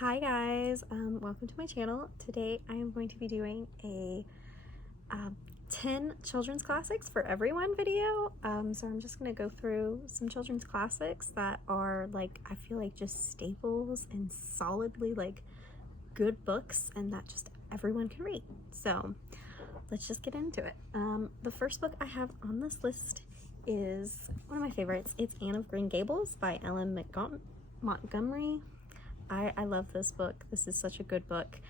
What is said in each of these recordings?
Hi guys, welcome to my channel. Today I am going to be doing a 10 children's classics for everyone video. So I'm just going to go through some children's classics that are like, I feel like just staples and solidly like good books and that just everyone can read. So let's just get into it. The first book I have on this list is one of my favorites. It's Anne of Green Gables by Ellen Montgomery. I love this book. This is such a good book.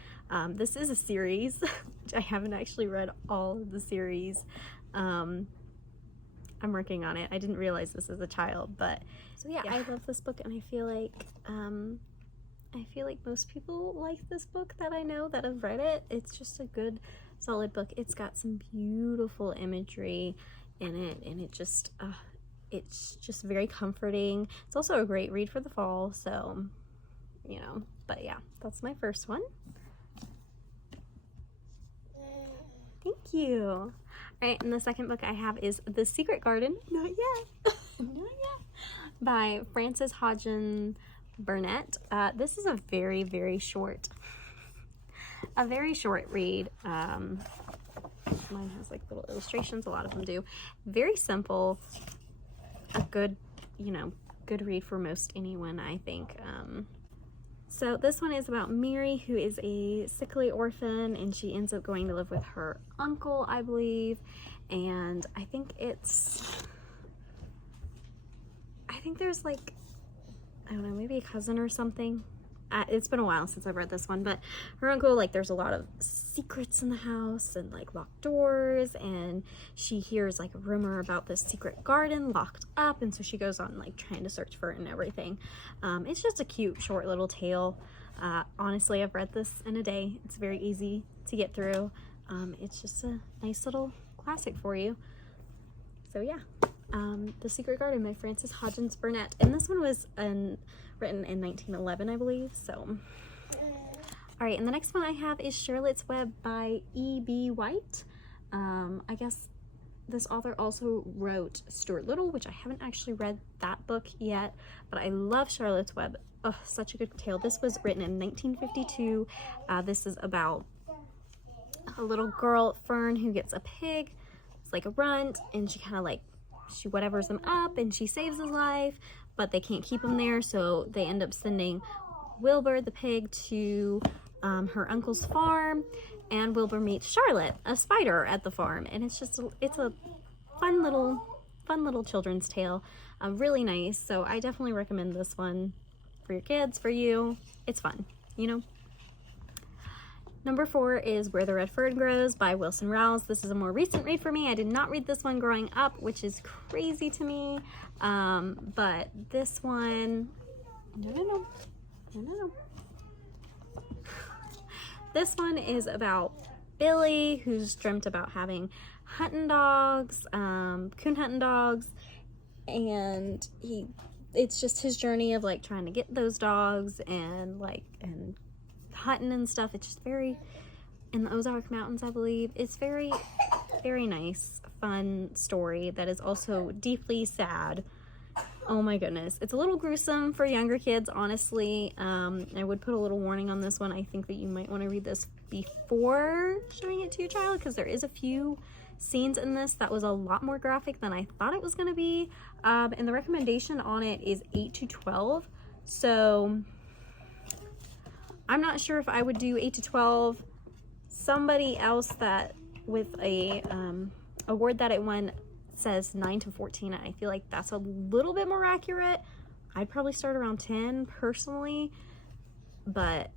This is a series, which I haven't actually read all of the series. I'm working on it. I didn't realize this as a child, but so yeah, I love this book, and I feel like most people like this book that I know that have read it. It's just a good, solid book. It's got some beautiful imagery in it, and it's just very comforting. It's also a great read for the fall, so you know, but yeah, that's my first one. Thank you. All right, and the second book I have is The Secret Garden, not yet, not yet, by Frances Hodgson Burnett. This is a very short read. Mine has like little illustrations, a lot of them do. Very simple, a good, good read for most anyone, I think. So this one is about Mary, who is a sickly orphan, and she ends up going to live with her uncle, I believe. And I think there's like, I don't know, maybe a cousin or something. It's been a while since I've read this one, but her uncle, like, there's a lot of secrets in the house and like locked doors, and she hears like a rumor about this secret garden locked up, and so she goes on like trying to search for it and everything. It's just a cute short little tale. Honestly, I've read this in a day. It's very easy to get through. It's just a nice little classic for you. So yeah, The Secret Garden by Frances Hodgson Burnett, and this one was written in 1911, I believe. So all right, and the next one I have is Charlotte's Web by E.B. White. I guess this author also wrote Stuart Little, which I haven't actually read that book yet, but I love Charlotte's Web. Oh, such a good tale. This was written in 1952. This is about a little girl, Fern, who gets a pig. It's like a runt, and she kind of like, she whatevers him up, and she saves his life, but they can't keep him there, so they end up sending Wilbur the pig to her uncle's farm, and Wilbur meets Charlotte, a spider at the farm, and it's a fun little children's tale, really nice. So I definitely recommend this one for your kids, for you. It's fun, Number 4 is Where the Red Fern Grows by Wilson Rawls. This is a more recent read for me. I did not read this one growing up, which is crazy to me. But this one, no. This one is about Billy, who's dreamt about having hunting dogs, coon hunting dogs, and it's just his journey of like trying to get those dogs and hunting and stuff. It's just very, in the Ozark Mountains, I believe. It's very nice, fun story that is also deeply sad. Oh my goodness. It's a little gruesome for younger kids, honestly. I would put a little warning on this one. I think that you might want to read this before showing it to your child, because there is a few scenes in this that was a lot more graphic than I thought it was going to be. And the recommendation on it is 8 to 12. So I'm not sure if I would do 8 to 12. Somebody else that with a award that it won says 9 to 14. I feel like that's a little bit more accurate. I'd probably start around 10 personally, but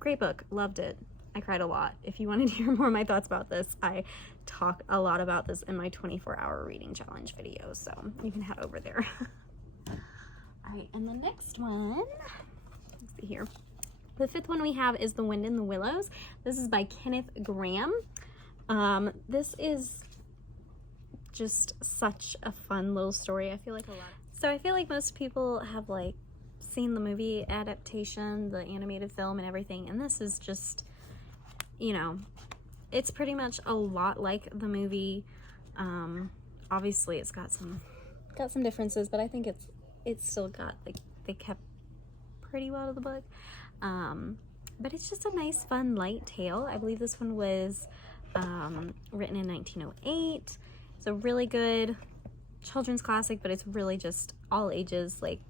great book. Loved it. I cried a lot. If you wanted to hear more of my thoughts about this, I talk a lot about this in my 24-hour reading challenge video, so you can head over there. All right, and the next one, let's see here. The 5th one we have is The Wind in the Willows. This is by Kenneth Grahame. This is just such a fun little story. I feel like most people have like seen the movie adaptation, the animated film and everything, and this is just, it's pretty much a lot like the movie. Obviously it's got some differences, but I think it's still got, like, they kept pretty well to the book. But it's just a nice, fun, light tale. I believe this one was written in 1908. It's a really good children's classic, but it's really just all ages. Like,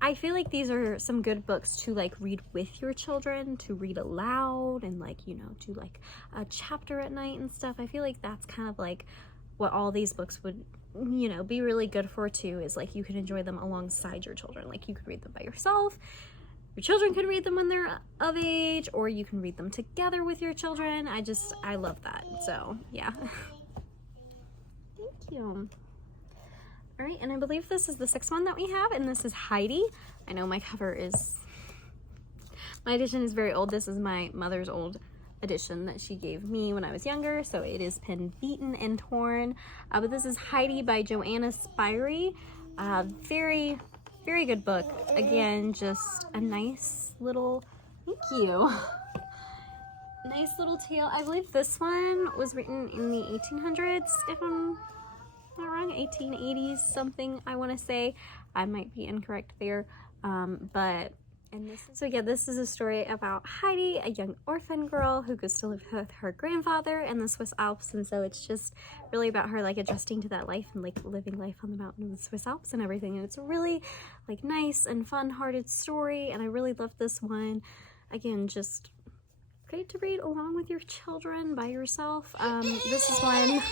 I feel like these are some good books to like read with your children, to read aloud, and like, you know, do like a chapter at night and stuff. I feel like that's kind of like what all these books would, you know, be really good for too, is like you can enjoy them alongside your children. Like, you could read them by yourself, your children can read them when they're of age, or you can read them together with your children. I love that. So yeah. Thank you. All right, and I believe this is the 6th one that we have, and this is Heidi. I know my edition is very old. This is my mother's old edition that she gave me when I was younger, so it is pen beaten and torn. But this is Heidi by Joanna Spyri. Very, very good book. Again, just a nice little, thank you. Nice little tale. I believe this one was written in the 1800s, if I'm not wrong, 1880s something, I want to say. I might be incorrect there, this is a story about Heidi, a young orphan girl who goes to live with her grandfather in the Swiss Alps, and so it's just really about her like adjusting to that life and like living life on the mountain of the Swiss Alps and everything. And it's a really like nice and fun-hearted story, and I really love this one. Again, just great to read along with your children, by yourself. This is one.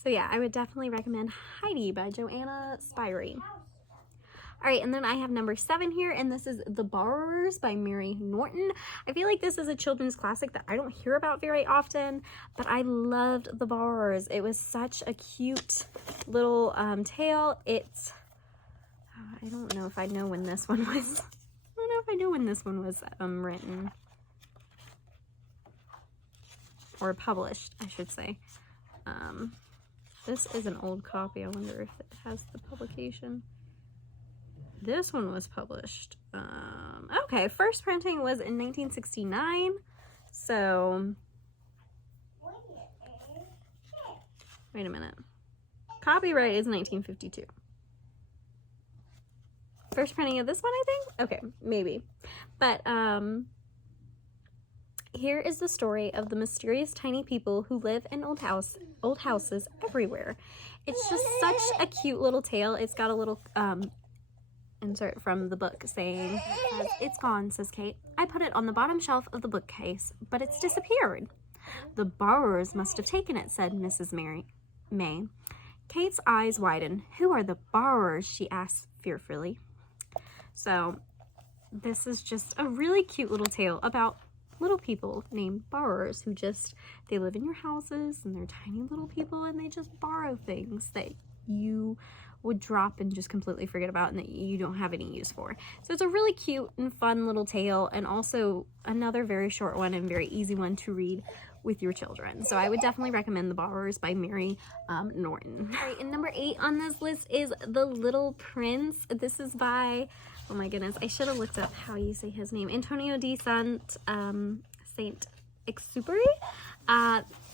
So yeah, I would definitely recommend Heidi by Joanna Spyri. All right, and then I have number 7 here, and this is The Borrowers by Mary Norton. I feel like this is a children's classic that I don't hear about very often, but I loved The Borrowers. It was such a cute little tale. It's, I don't know if I know when this one was, written. Or published, I should say. This is an old copy. I wonder if it has the publication. This one was published. Okay, first printing was in 1969. So, wait a minute. Copyright is 1952. First printing of this one, I think? Okay, maybe. But, here is the story of the mysterious tiny people who live in old houses everywhere. It's just such a cute little tale. It's got a little insert from the book saying, "It's gone," says Kate. "I put it on the bottom shelf of the bookcase, but it's disappeared." "The borrowers must have taken it," said Mrs. May. Kate's eyes widened. "Who are the borrowers?" she asked fearfully. So this is just a really cute little tale about little people named borrowers who they live in your houses, and they're tiny little people, and they just borrow things that you would drop and just completely forget about and that you don't have any use for. So it's a really cute and fun little tale, and also another very short one and very easy one to read with your children. So I would definitely recommend The Borrowers by Mary Norton. All right, and number 8 on this list is The Little Prince. This is by, oh my goodness, I should have looked up how you say his name, Antonio de Saint-Exupury.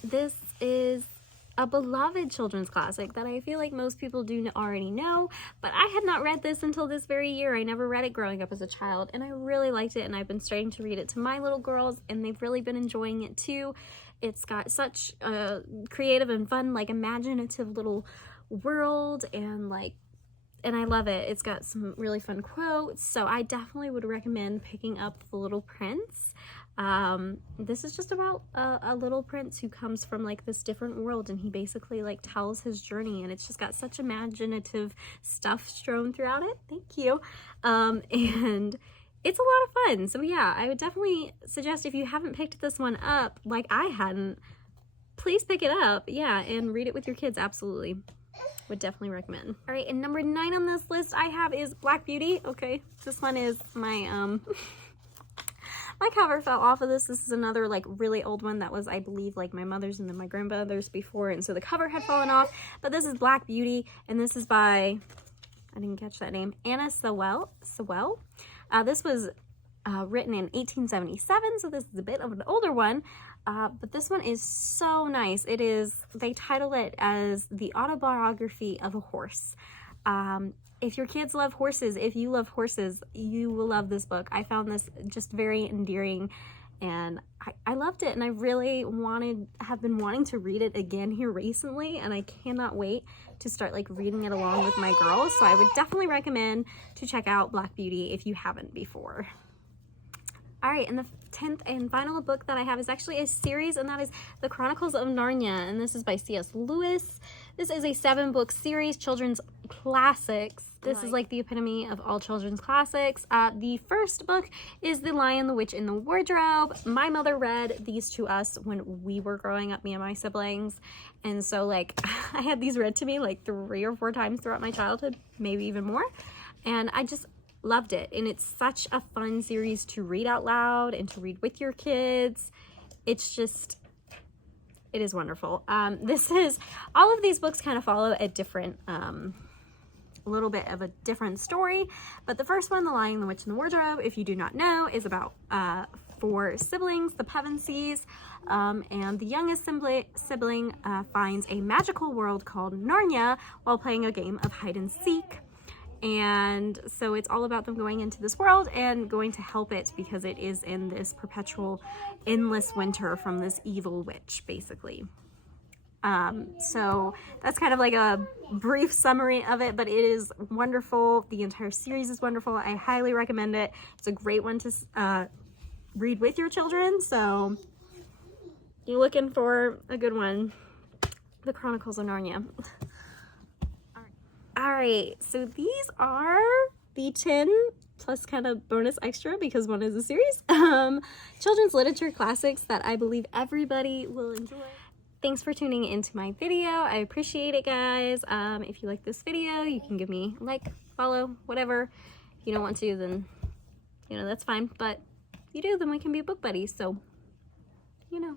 This is a beloved children's classic that I feel like most people do already know, but I had not read this until this very year. I never read it growing up as a child, and I really liked it, and I've been starting to read it to my little girls, and they've really been enjoying it too. It's got such a creative and fun, like imaginative little world, and I love it. It's got some really fun quotes, so I definitely would recommend picking up The Little Prince. This is just about a little prince who comes from like this different world, and he basically like tells his journey, and it's just got such imaginative stuff strewn throughout it. Thank you. And it's a lot of fun. So yeah, I would definitely suggest, if you haven't picked this one up like I hadn't, please pick it up. Yeah, and read it with your kids. Absolutely. Would definitely recommend. All right, and number 9 on this list I have is Black Beauty. Okay, this one is my my cover fell off of this. This is another like really old one that was, I believe, like my mother's and then my grandmother's before, and so the cover had fallen off. But this is Black Beauty, and this is by, I didn't catch that name, Anna Sewell. This was written in 1877, so this is a bit of an older one. But this one is so nice. It is, they title it as The Autobiography of a Horse. If your kids love horses, if you love horses, you will love this book. I found this just very endearing, and I loved it, and I really have been wanting to read it again here recently, and I cannot wait to start like reading it along with my girls. So I would definitely recommend to check out Black Beauty if you haven't before. All right, and the 10th and final book that I have is actually a series, and that is The Chronicles of Narnia, and this is by C.S. Lewis. This is a 7-book series, children's classics. This is like the epitome of all children's classics. The first book is The Lion, the Witch, and the Wardrobe. My mother read these to us when we were growing up, me and my siblings, and so like I had these read to me like 3 or 4 times throughout my childhood, maybe even more, and I just loved it. And it's such a fun series to read out loud and to read with your kids. It's just, it is wonderful. All of these books kind of follow a different, a little bit of a different story, but the first one, The Lion, the Witch, and the Wardrobe, if you do not know, is about 4 siblings, the Pevensies, and the youngest sibling finds a magical world called Narnia while playing a game of hide and seek. And so it's all about them going into this world and going to help it because it is in this perpetual, endless winter from this evil witch, basically. So that's kind of like a brief summary of it, but it is wonderful. The entire series is wonderful. I highly recommend it. It's a great one to read with your children. So you're looking for a good one. The Chronicles of Narnia. All right, so these are the 10 plus kind of bonus extra because one is a series. Children's literature classics that I believe everybody will enjoy. Thanks for tuning into my video. I appreciate it, guys. If you like this video, you can give me a like, follow, whatever. If you don't want to, then, you know, that's fine. But if you do, then we can be book buddies. So, you know.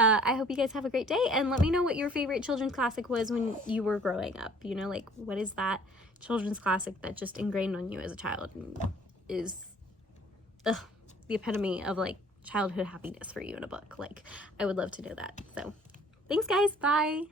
I hope you guys have a great day, and let me know what your favorite children's classic was when you were growing up. You know, like, what is that children's classic that just ingrained on you as a child and is the epitome of like childhood happiness for you in a book? Like, I would love to know that. So thanks, guys. Bye.